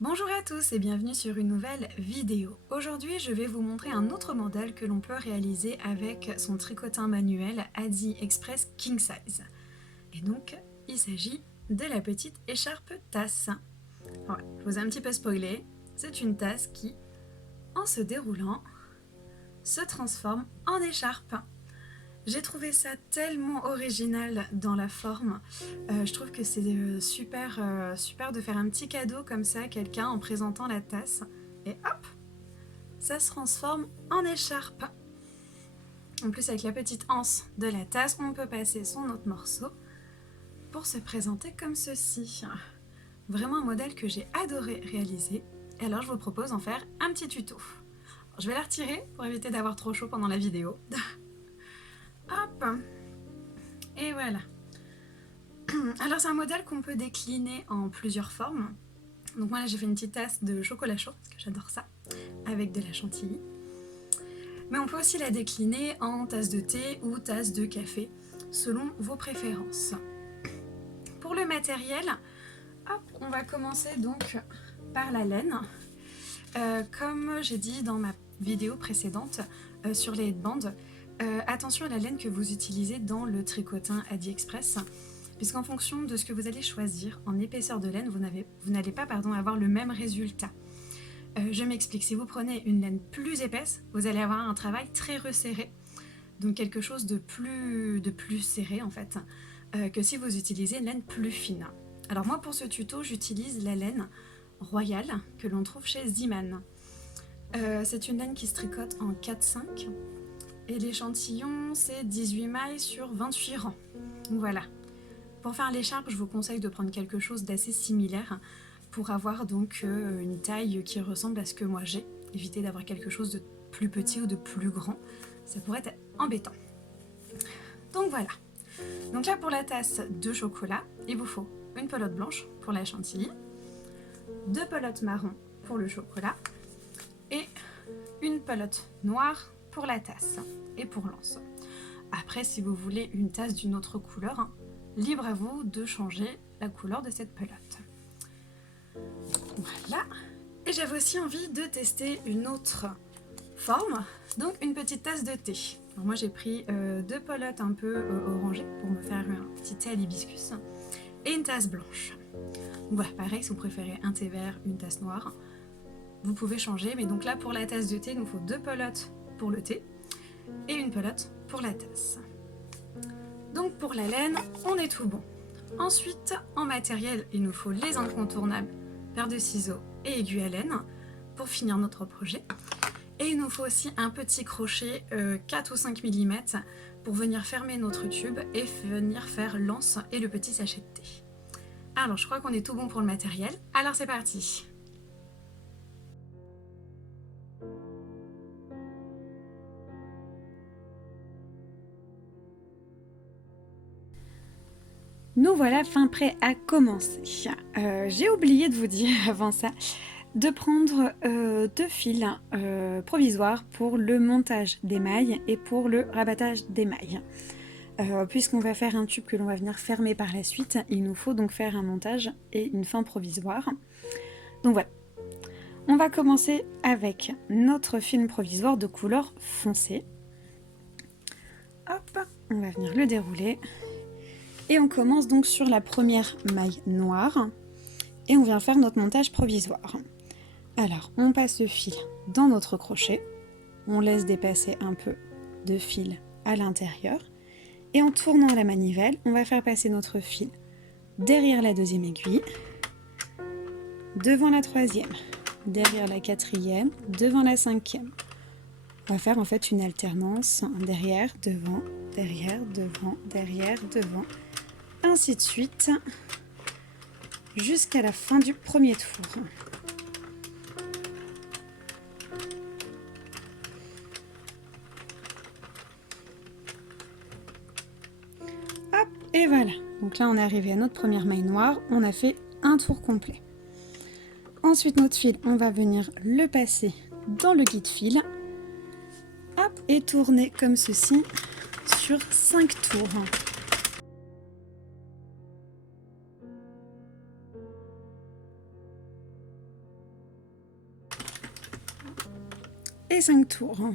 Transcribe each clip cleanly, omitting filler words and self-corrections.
Bonjour à tous et bienvenue sur une nouvelle vidéo. Aujourd'hui, je vais vous montrer un autre modèle que l'on peut réaliser avec son tricotin manuel AliExpress King Size. Et donc, il s'agit de la petite écharpe tasse. Voilà, je vous ai un petit peu spoilé. C'est une tasse qui, en se déroulant, se transforme en écharpe. J'ai trouvé ça tellement original dans la forme. Je trouve que c'est super de faire un petit cadeau comme ça à quelqu'un en présentant la tasse. Et hop, ça se transforme en écharpe. En plus, avec la petite anse de la tasse, on peut passer son autre morceau pour se présenter comme ceci. Vraiment un modèle que j'ai adoré réaliser. Et alors, je vous propose d'en faire un petit tuto. Alors, je vais la retirer pour éviter d'avoir trop chaud pendant la vidéo. Hop, et voilà. Alors c'est un modèle qu'on peut décliner en plusieurs formes. Donc moi là j'ai fait une petite tasse de chocolat chaud, parce que j'adore ça, avec de la chantilly. Mais on peut aussi la décliner en tasse de thé ou tasse de café, selon vos préférences. Pour le matériel, hop, on va commencer donc par la laine. Comme j'ai dit dans ma vidéo précédente sur les headbands, attention à la laine que vous utilisez dans le tricotin AliExpress, puisqu'en fonction de ce que vous allez choisir en épaisseur de laine, vous n'allez pas avoir le même résultat. Je m'explique, si vous prenez une laine plus épaisse, vous allez avoir un travail très resserré, donc quelque chose de plus serré en fait, que si vous utilisez une laine plus fine. Alors moi pour ce tuto, j'utilise la laine royale que l'on trouve chez Ziman. C'est une laine qui se tricote en 4-5 et l'échantillon c'est 18 mailles sur 28 rangs. Donc voilà. Pour faire l'écharpe, je vous conseille de prendre quelque chose d'assez similaire pour avoir donc une taille qui ressemble à ce que moi j'ai. Évitez d'avoir quelque chose de plus petit ou de plus grand, ça pourrait être embêtant. Donc voilà. Donc là pour la tasse de chocolat, il vous faut une pelote blanche pour la chantilly, 2 pelotes marron pour le chocolat et une pelote noire pour la tasse et pour l'anse. Après, si vous voulez une tasse d'une autre couleur, libre à vous de changer la couleur de cette pelote. Voilà. Et j'avais aussi envie de tester une autre forme, donc une petite tasse de thé. Alors moi j'ai pris 2 pelotes un peu orangées pour me faire un petit thé à l'hibiscus et une tasse blanche. Donc voilà, pareil, si vous préférez un thé vert, une tasse noire, vous pouvez changer. Mais donc là pour la tasse de thé, il nous faut 2 pelotes pour le thé et une pelote pour la tasse. Donc pour la laine, on est tout bon. Ensuite, en matériel, il nous faut les incontournables, paire de ciseaux et aiguille à laine pour finir notre projet. Et il nous faut aussi un petit crochet 4 ou 5 mm pour venir fermer notre tube et venir faire l'anse et le petit sachet de thé. Alors je crois qu'on est tout bon pour le matériel, alors c'est parti! Nous voilà fin prêts à commencer. J'ai oublié de vous dire avant ça de prendre 2 fils provisoires pour le montage des mailles et pour le rabattage des mailles. Puisqu'on va faire un tube que l'on va venir fermer par la suite, il nous faut donc faire un montage et une fin provisoire. Donc voilà. On va commencer avec notre film provisoire de couleur foncée. Hop, on va venir le dérouler. Et on commence donc sur la première maille noire et on vient faire notre montage provisoire. Alors, on passe le fil dans notre crochet, on laisse dépasser un peu de fil à l'intérieur et en tournant la manivelle, on va faire passer notre fil derrière la deuxième aiguille, devant la troisième, derrière la quatrième, devant la cinquième. On va faire en fait une alternance derrière, devant, derrière, devant, derrière, devant, ainsi de suite, jusqu'à la fin du premier tour. Hop, et voilà. Donc là, on est arrivé à notre première maille noire, on a fait un tour complet. Ensuite, notre fil, on va venir le passer dans le guide-fil. Hop, et tourner comme ceci sur 5 tours. et 5 tours.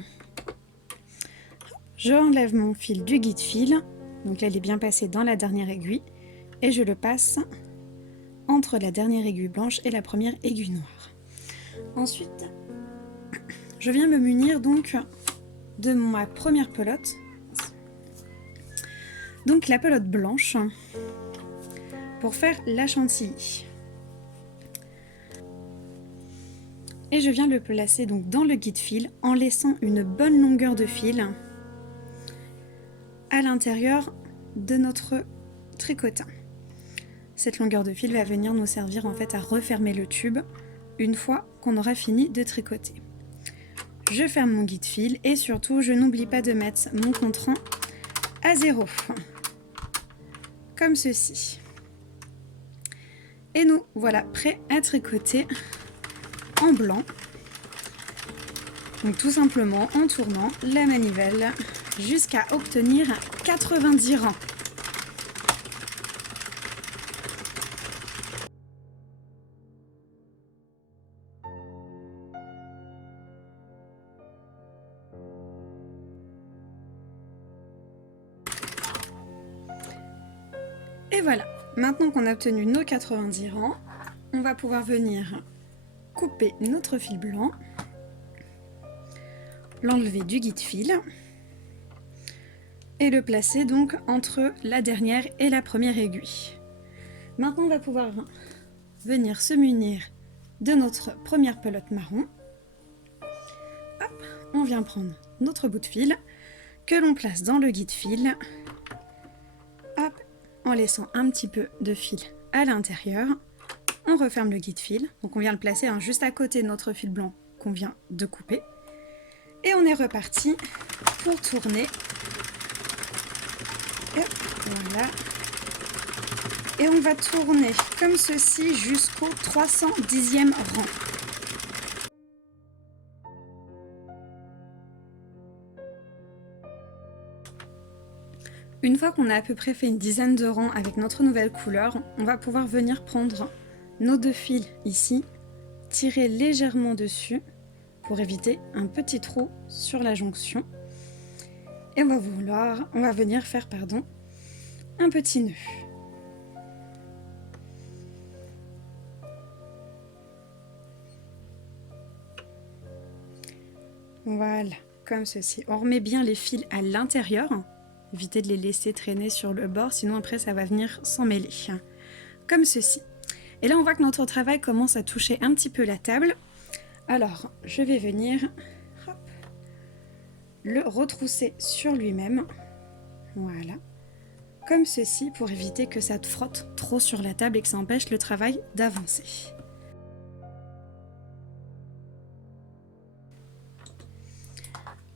Je enlève mon fil du guide-fil, donc là il est bien passé dans la dernière aiguille, et je le passe entre la dernière aiguille blanche et la première aiguille noire. Ensuite, je viens me munir donc de ma première pelote, donc la pelote blanche, pour faire la chantilly. Et je viens le placer donc dans le guide-fil en laissant une bonne longueur de fil à l'intérieur de notre tricotin. Cette longueur de fil va venir nous servir en fait à refermer le tube une fois qu'on aura fini de tricoter. Je ferme mon guide-fil et surtout je n'oublie pas de mettre mon contrant à 0, comme ceci. Et nous voilà prêts à tricoter en blanc. Donc tout simplement en tournant la manivelle jusqu'à obtenir 90 rangs. Et voilà, maintenant qu'on a obtenu nos 90 rangs, on va pouvoir venir couper notre fil blanc, l'enlever du guide-fil et le placer donc entre la dernière et la première aiguille. Maintenant on va pouvoir venir se munir de notre première pelote marron. Hop, on vient prendre notre bout de fil que l'on place dans le guide-fil. Hop, en laissant un petit peu de fil à l'intérieur. On referme le guide-fil, donc on vient le placer juste à côté de notre fil blanc qu'on vient de couper. Et on est reparti pour tourner. Et voilà. Et on va tourner comme ceci jusqu'au 310e rang. Une fois qu'on a à peu près fait une dizaine de rangs avec notre nouvelle couleur, on va pouvoir venir prendre nos deux fils ici, tirer légèrement dessus pour éviter un petit trou sur la jonction. Et on va venir faire un petit nœud. Voilà, comme ceci. On remet bien les fils à l'intérieur. Évitez de les laisser traîner sur le bord, sinon après ça va venir s'emmêler. Comme ceci. Et là on voit que notre travail commence à toucher un petit peu la table. Alors je vais venir le retrousser sur lui-même. Voilà. Comme ceci pour éviter que ça te frotte trop sur la table et que ça empêche le travail d'avancer.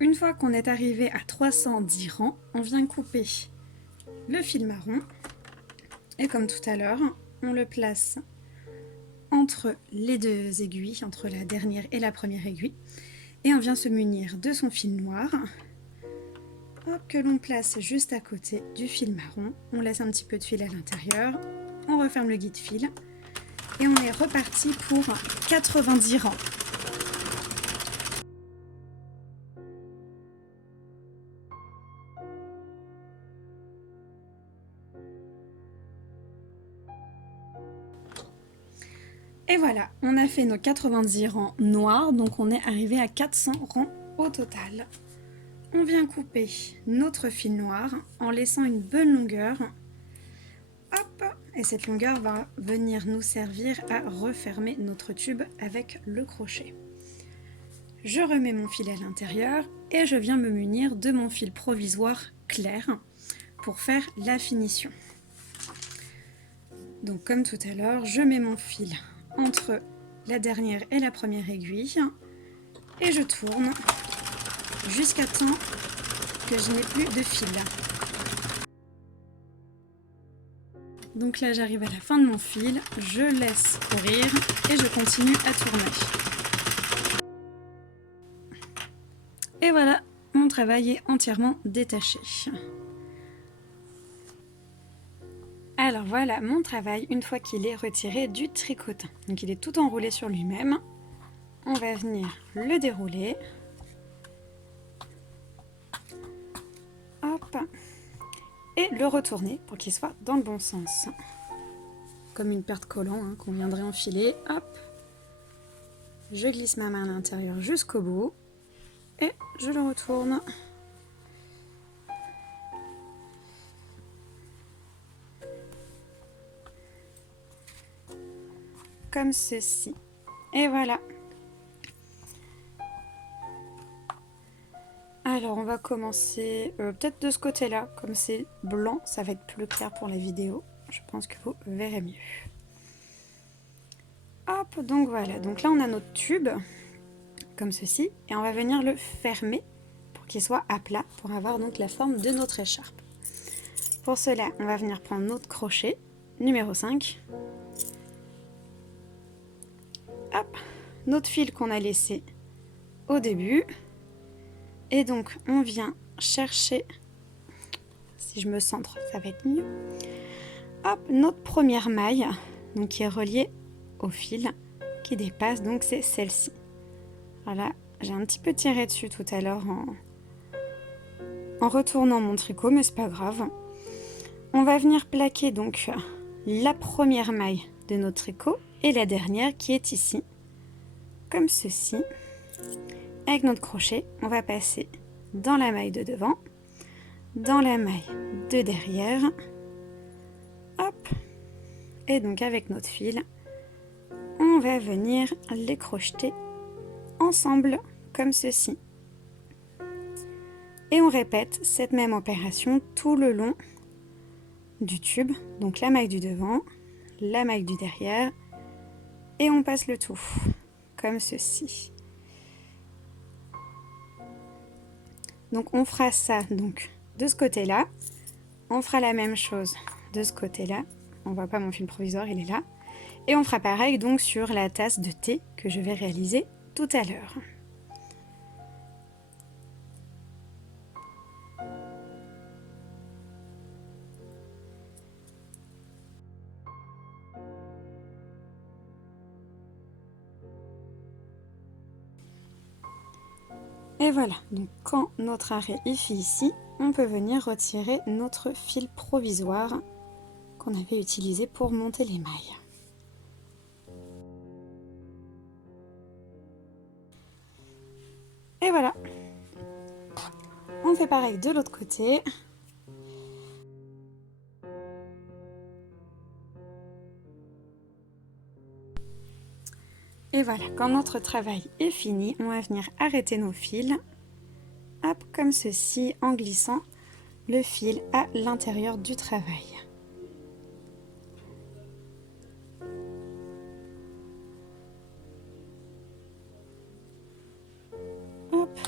Une fois qu'on est arrivé à 310 rangs, on vient couper le fil marron et comme tout à l'heure, on le place entre les deux aiguilles, entre la dernière et la première aiguille, et on vient se munir de son fil noir, hop, que l'on place juste à côté du fil marron. On laisse un petit peu de fil à l'intérieur, on referme le guide-fil et on est reparti pour 90 rangs. Et voilà, on a fait nos 90 rangs noirs, donc on est arrivé à 400 rangs au total. On vient couper notre fil noir en laissant une bonne longueur. Hop, et cette longueur va venir nous servir à refermer notre tube avec le crochet. Je remets mon fil à l'intérieur et je viens me munir de mon fil provisoire clair pour faire la finition. Donc comme tout à l'heure, je mets mon fil entre la dernière et la première aiguille et je tourne jusqu'à temps que je n'ai plus de fil. Donc là j'arrive à la fin de mon fil, je laisse courir et je continue à tourner. Et voilà, mon travail est entièrement détaché. Alors voilà mon travail une fois qu'il est retiré du tricotin. Donc il est tout enroulé sur lui-même. On va venir le dérouler. et le retourner pour qu'il soit dans le bon sens. Comme une paire de collants hein, qu'on viendrait enfiler. Hop, je glisse ma main à l'intérieur jusqu'au bout et je le retourne. Comme ceci. Et voilà. Alors on va commencer peut-être de ce côté-là, comme c'est blanc, ça va être plus clair pour la vidéo. Je pense que vous verrez mieux. Hop, donc voilà. Donc là on a notre tube, comme ceci, et on va venir le fermer pour qu'il soit à plat, pour avoir donc la forme de notre écharpe. Pour cela, on va venir prendre notre crochet, numéro 5. Hop, notre fil qu'on a laissé au début. Et donc, on vient chercher, si je me centre, ça va être mieux. Hop, notre première maille, donc qui est reliée au fil, qui dépasse, donc c'est celle-ci. Voilà, j'ai un petit peu tiré dessus tout à l'heure en retournant mon tricot, mais c'est pas grave. On va venir plaquer donc la première maille de notre tricot et la dernière qui est ici, comme ceci. Avec notre crochet, on va passer dans la maille de devant, dans la maille de derrière, hop, et donc avec notre fil, on va venir les crocheter ensemble, comme ceci. Et on répète cette même opération tout le long du tube, donc la maille du devant, la maille du derrière, et on passe le tout, comme ceci. Donc on fera ça donc de ce côté-là, on fera la même chose de ce côté-là, on voit pas mon fil provisoire, il est là, et on fera pareil donc sur la tasse de thé que je vais réaliser tout à l'heure. Et voilà, donc quand notre arrêt est fait ici, on peut venir retirer notre fil provisoire qu'on avait utilisé pour monter les mailles. Et voilà, on fait pareil de l'autre côté. Et voilà, quand notre travail est fini, on va venir arrêter nos fils, hop, comme ceci, en glissant le fil à l'intérieur du travail. Hop,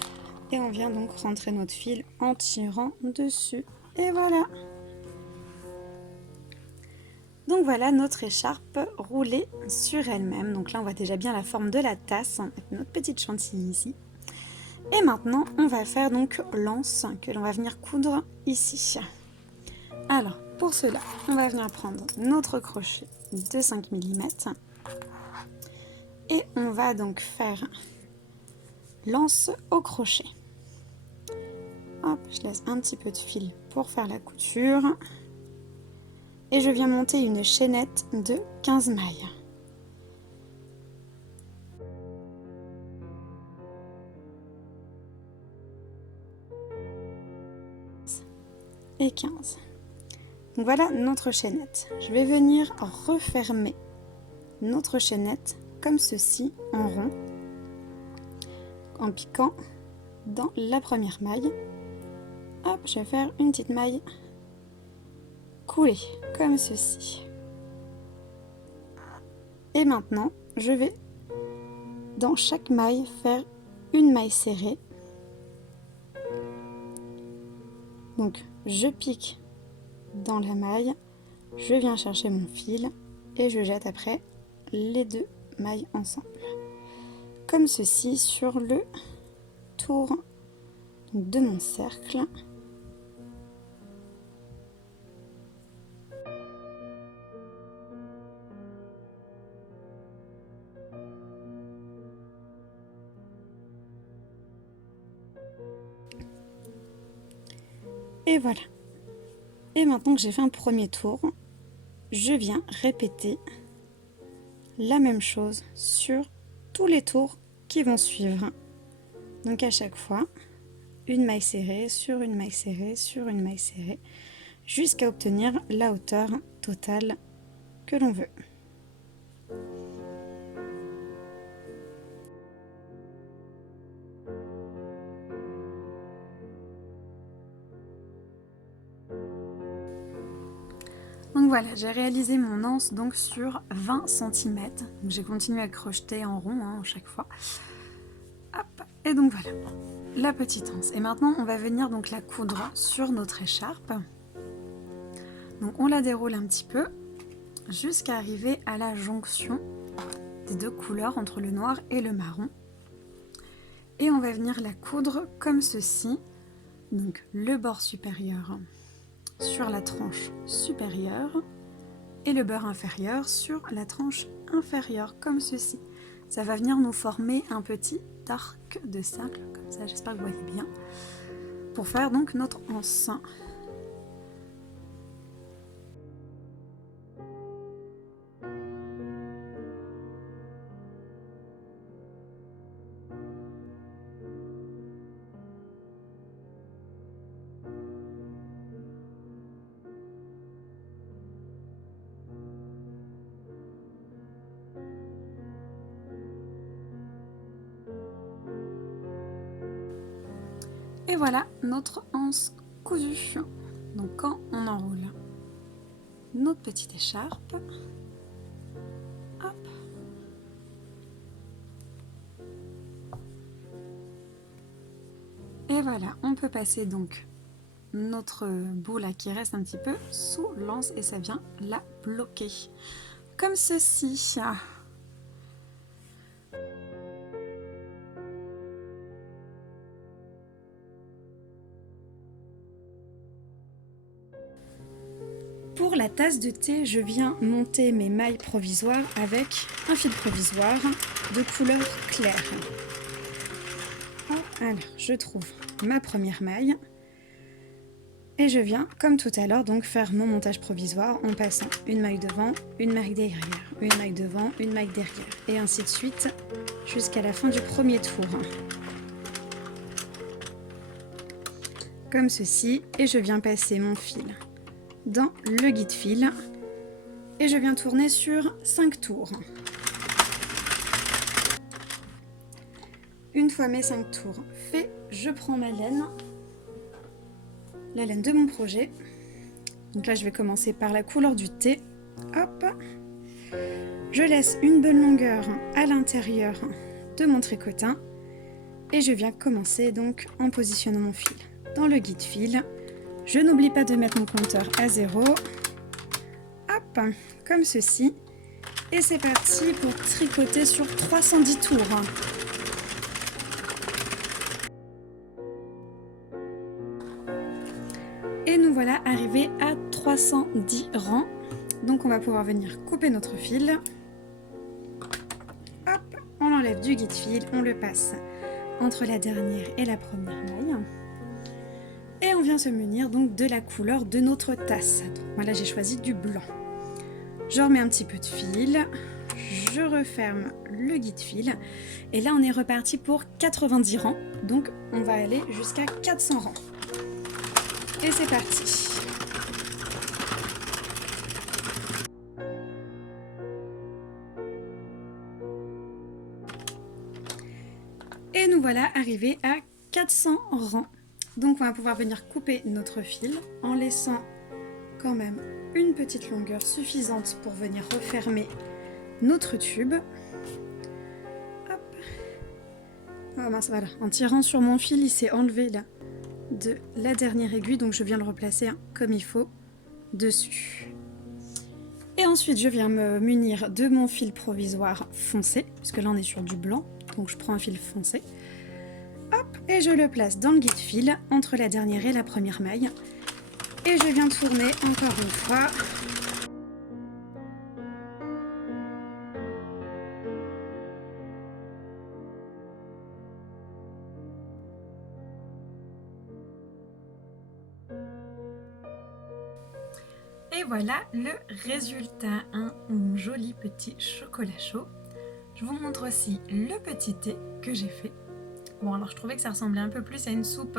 et on vient donc rentrer notre fil en tirant dessus. Et voilà. Donc voilà notre écharpe roulée sur elle-même. Donc là on voit déjà bien la forme de la tasse, on va mettre notre petite chantilly ici. Et maintenant on va faire donc l'anse que l'on va venir coudre ici. Alors pour cela on va venir prendre notre crochet de 5 mm et on va donc faire l'anse au crochet. Hop, je laisse un petit peu de fil pour faire la couture. Et je viens monter une chaînette de 15 mailles. Et 15. Donc voilà notre chaînette. Je vais venir refermer notre chaînette comme ceci en rond, en piquant dans la première maille. Hop, je vais faire une petite maille coulée comme ceci. Et maintenant, je vais dans chaque maille faire une maille serrée. Donc je pique dans la maille, je viens chercher mon fil et je jette après les deux mailles ensemble. Comme ceci sur le tour de mon cercle. Et voilà. Et maintenant que j'ai fait un premier tour, je viens répéter la même chose sur tous les tours qui vont suivre. Donc à chaque fois, une maille serrée sur une maille serrée sur une maille serrée, jusqu'à obtenir la hauteur totale que l'on veut. Donc voilà, j'ai réalisé mon anse donc sur 20 cm. Donc j'ai continué à crocheter en rond à chaque fois. Hop, et donc voilà, la petite anse. Et maintenant, on va venir donc la coudre sur notre écharpe. Donc on la déroule un petit peu jusqu'à arriver à la jonction des deux couleurs entre le noir et le marron. Et on va venir la coudre comme ceci. Donc le bord supérieur sur la tranche supérieure et le bord inférieur sur la tranche inférieure, comme ceci. Ça va venir nous former un petit arc de cercle, comme ça, j'espère que vous voyez bien, pour faire donc notre anse. Et voilà notre anse cousue. Donc quand on enroule notre petite écharpe, hop, et voilà, on peut passer donc notre bout là qui reste un petit peu sous l'anse et ça vient la bloquer. Comme ceci. Pour la tasse de thé, je viens monter mes mailles provisoires avec un fil provisoire de couleur claire. Alors, je trouve ma première maille et je viens, comme tout à l'heure, donc faire mon montage provisoire en passant une maille devant, une maille derrière, une maille devant, une maille derrière, et ainsi de suite jusqu'à la fin du premier tour. Comme ceci, et je viens passer mon fil dans le guide fil et je viens tourner sur 5 tours. Une fois mes 5 tours faits, je prends ma laine, la laine de mon projet. Donc là je vais commencer par la couleur du thé. Hop, je laisse une bonne longueur à l'intérieur de mon tricotin et je viens commencer donc en positionnant mon fil dans le guide fil. Je n'oublie pas de mettre mon compteur à 0. Hop, comme ceci. Et c'est parti pour tricoter sur 310 tours. Et nous voilà arrivés à 310 rangs. Donc on va pouvoir venir couper notre fil. Hop, on l'enlève du guide fil, on le passe entre la dernière et la première maille. Et on vient se munir donc de la couleur de notre tasse. Donc, moi là j'ai choisi du blanc. Je remets un petit peu de fil, je referme le guide fil et là on est reparti pour 90 rangs, donc on va aller jusqu'à 400 rangs. Et c'est parti. Et nous voilà arrivés à 400 rangs. Donc on va pouvoir venir couper notre fil en laissant quand même une petite longueur suffisante pour venir refermer notre tube. Hop. Oh mince, voilà. En tirant sur mon fil, il s'est enlevé là de la dernière aiguille, donc je viens le replacer comme il faut dessus. Et ensuite, je viens me munir de mon fil provisoire foncé, puisque là on est sur du blanc, donc je prends un fil foncé. Hop, et je le place dans le guide fil entre la dernière et la première maille. Et je viens tourner encore une fois. Et voilà le résultat, un joli petit chocolat chaud. Je vous montre aussi le petit thé que j'ai fait. Bon, alors je trouvais que ça ressemblait un peu plus à une soupe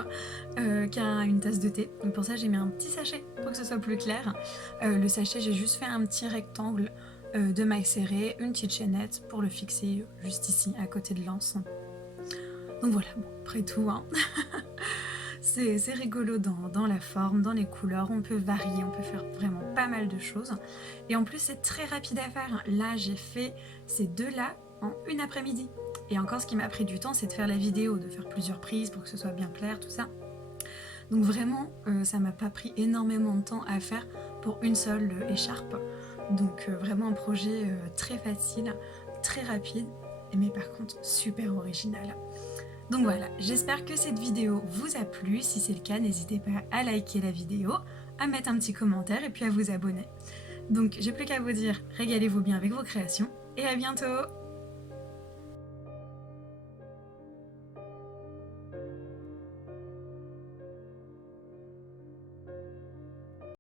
qu'à une tasse de thé. Donc pour ça, j'ai mis un petit sachet pour que ce soit plus clair. Le sachet, j'ai juste fait un petit rectangle de maille serrée, une petite chaînette pour le fixer juste ici, à côté de l'anse. Donc voilà, bon, après tout, hein. C'est rigolo dans la forme, dans les couleurs. On peut varier, on peut faire vraiment pas mal de choses. Et en plus, c'est très rapide à faire. Là, j'ai fait ces deux-là en une après-midi. Et encore, ce qui m'a pris du temps, c'est de faire la vidéo, de faire plusieurs prises pour que ce soit bien clair, tout ça. Donc vraiment, ça m'a pas pris énormément de temps à faire pour une seule écharpe. Donc vraiment un projet très facile, très rapide, mais par contre super original. Donc voilà, j'espère que cette vidéo vous a plu. Si c'est le cas, n'hésitez pas à liker la vidéo, à mettre un petit commentaire et puis à vous abonner. Donc j'ai plus qu'à vous dire, régalez-vous bien avec vos créations et à bientôt!